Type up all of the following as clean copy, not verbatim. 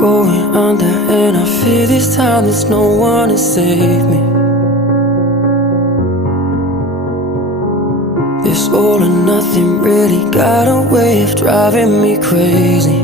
going under, and I fear this time there's no one to save me. This all or nothing really got a way of driving me crazy.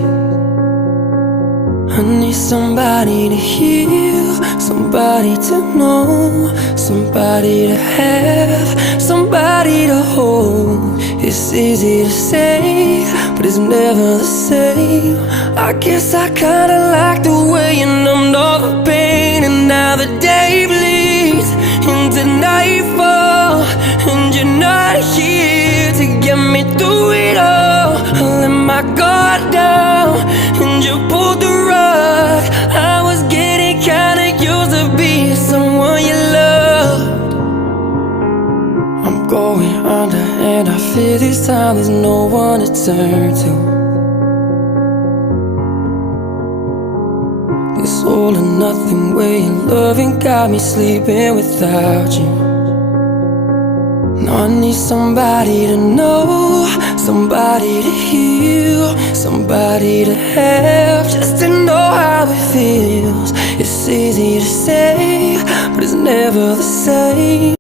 I need somebody to heal, somebody to know, somebody to have, somebody to hold. It's easy to say, but it's never the same. I guess I kinda like the way you numbed all the pain, and now the day bleeds into nightfall, and you're not here to get me through it all. I let my guard down, and you pulled the rug. I was getting kinda used to being someone you loved. I'm going under, and I fear this time there's no one to turn to. This all or nothing way of loving got me sleeping without you. Now I need somebody to know, somebody to heal, somebody to have, just to know how it feels. It's easy to say, but it's never the same.